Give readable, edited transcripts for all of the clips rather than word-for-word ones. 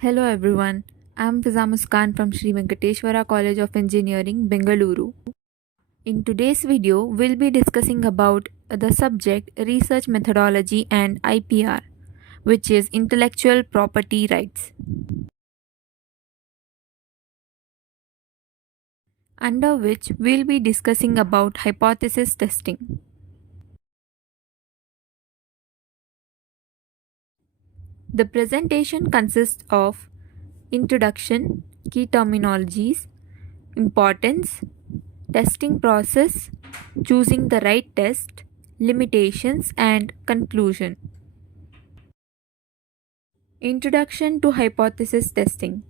Hello everyone, I'm Fiza Muskan from Sri Venkateshwara College of Engineering, Bengaluru. In today's video, we'll be discussing about the subject Research Methodology and IPR, which is Intellectual Property Rights, under which we'll be discussing about hypothesis testing. The presentation consists of introduction, key terminologies, importance, testing process, choosing the right test, limitations, and conclusion. Introduction to hypothesis testing.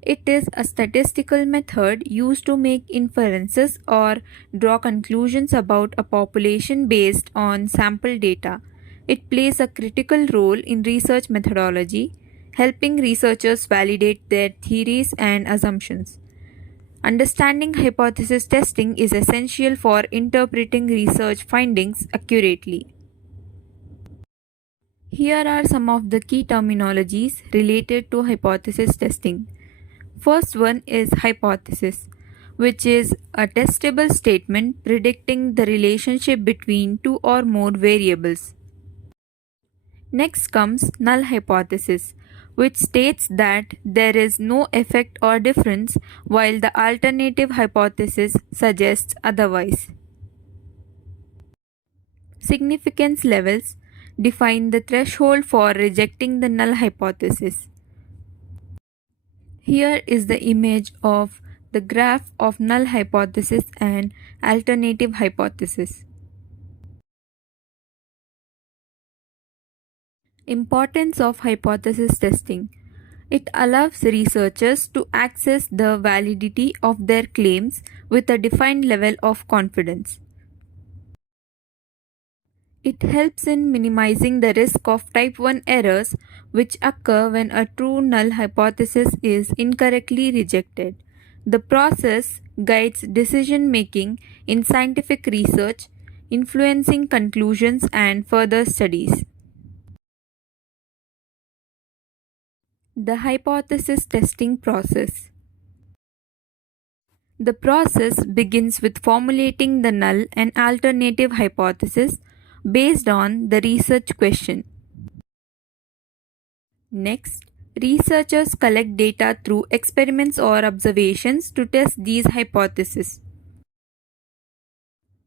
It is a statistical method used to make inferences or draw conclusions about a population based on sample data. It plays a critical role in research methodology, helping researchers validate their theories and assumptions. Understanding hypothesis testing is essential for interpreting research findings accurately. Here are some of the key terminologies related to hypothesis testing. First one is hypothesis, which is a testable statement predicting the relationship between two or more variables. Next comes null hypothesis, which states that there is no effect or difference while the alternative hypothesis suggests otherwise. Significance levels define the threshold for rejecting the null hypothesis. Here is the image of the graph of null hypothesis and alternative hypothesis. Importance of hypothesis testing. It allows researchers to access the validity of their claims with a defined level of confidence. It helps in minimizing the risk of type 1 errors which occur when a true null hypothesis is incorrectly rejected. The process guides decision making in scientific research, influencing conclusions and further studies. The hypothesis testing process. The process begins with formulating the null and alternative hypothesis based on the research question. Next, researchers collect data through experiments or observations to test these hypotheses.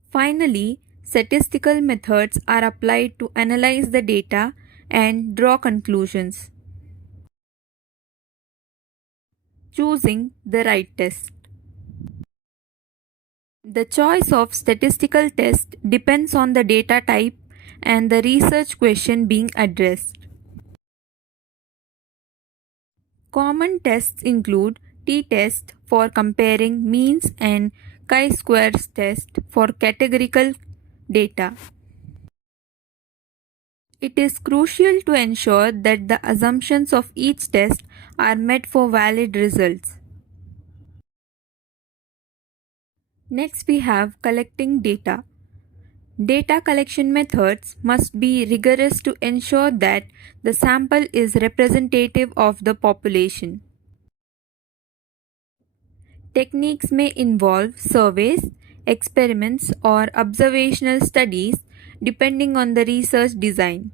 Finally, statistical methods are applied to analyze the data and draw conclusions. Choosing the right test. The choice of statistical test depends on the data type and the research question being addressed. Common tests include t-test for comparing means and chi-squares test for categorical data. It is crucial to ensure that the assumptions of each test are met for valid results. Next, we have collecting data. Data collection methods must be rigorous to ensure that the sample is representative of the population. Techniques may involve surveys, experiments, or observational studies depending on the research design.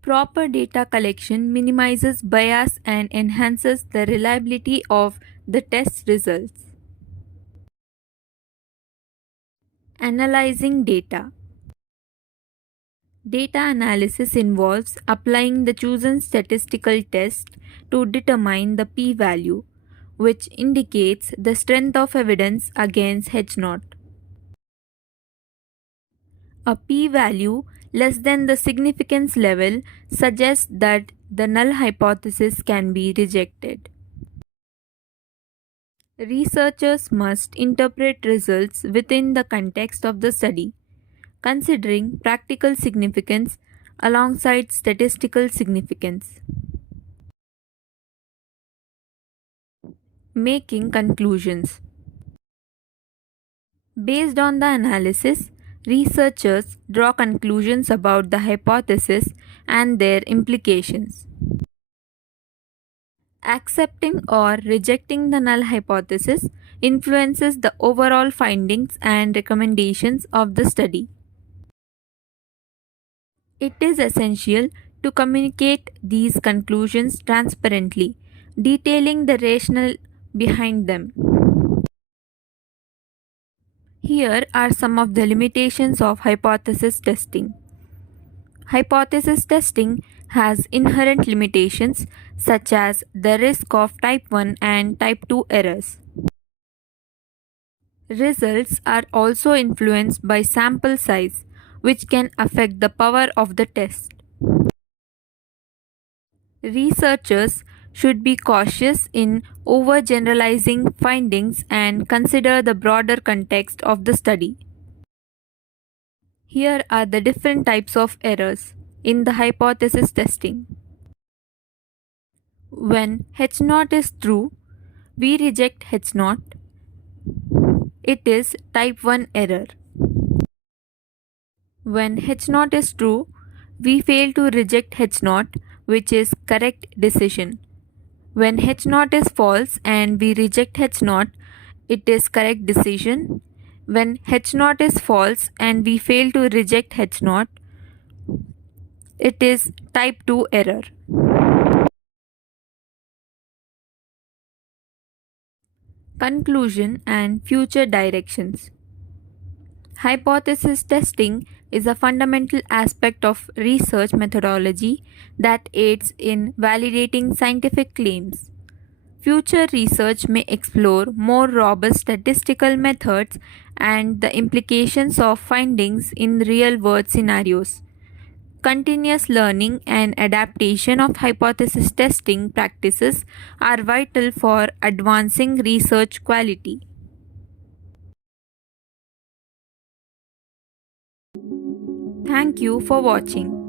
Proper data collection minimizes bias and enhances the reliability of the test results. Analyzing data. Data analysis involves applying the chosen statistical test to determine the p-value, which indicates the strength of evidence against H0. A p-value less than the significance level suggests that the null hypothesis can be rejected. Researchers must interpret results within the context of the study, considering practical significance alongside statistical significance. Making conclusions. Based on the analysis, researchers draw conclusions about the hypothesis and their implications. Accepting or rejecting the null hypothesis influences the overall findings and recommendations of the study. It is essential to communicate these conclusions transparently, detailing the rationale behind them. Here are some of the limitations of hypothesis testing. Hypothesis testing has inherent limitations such as the risk of type 1 and type 2 errors. Results are also influenced by sample size, which can affect the power of the test. Researchers should be cautious in overgeneralizing findings and consider the broader context of the study. Here are the different types of errors in the hypothesis testing. When H0 is true, we reject H0. It is type 1 error. When H0 is true, we fail to reject H0, which is correct decision. When H0 is false and we reject H0, it is correct decision. When H0 is false and we fail to reject H0, it is type 2 error. Conclusion and future directions. Hypothesis testing is a fundamental aspect of research methodology that aids in validating scientific claims. Future research may explore more robust statistical methods and the implications of findings in real world scenarios. Continuous learning and adaptation of hypothesis testing practices are vital for advancing research quality. Thank you for watching.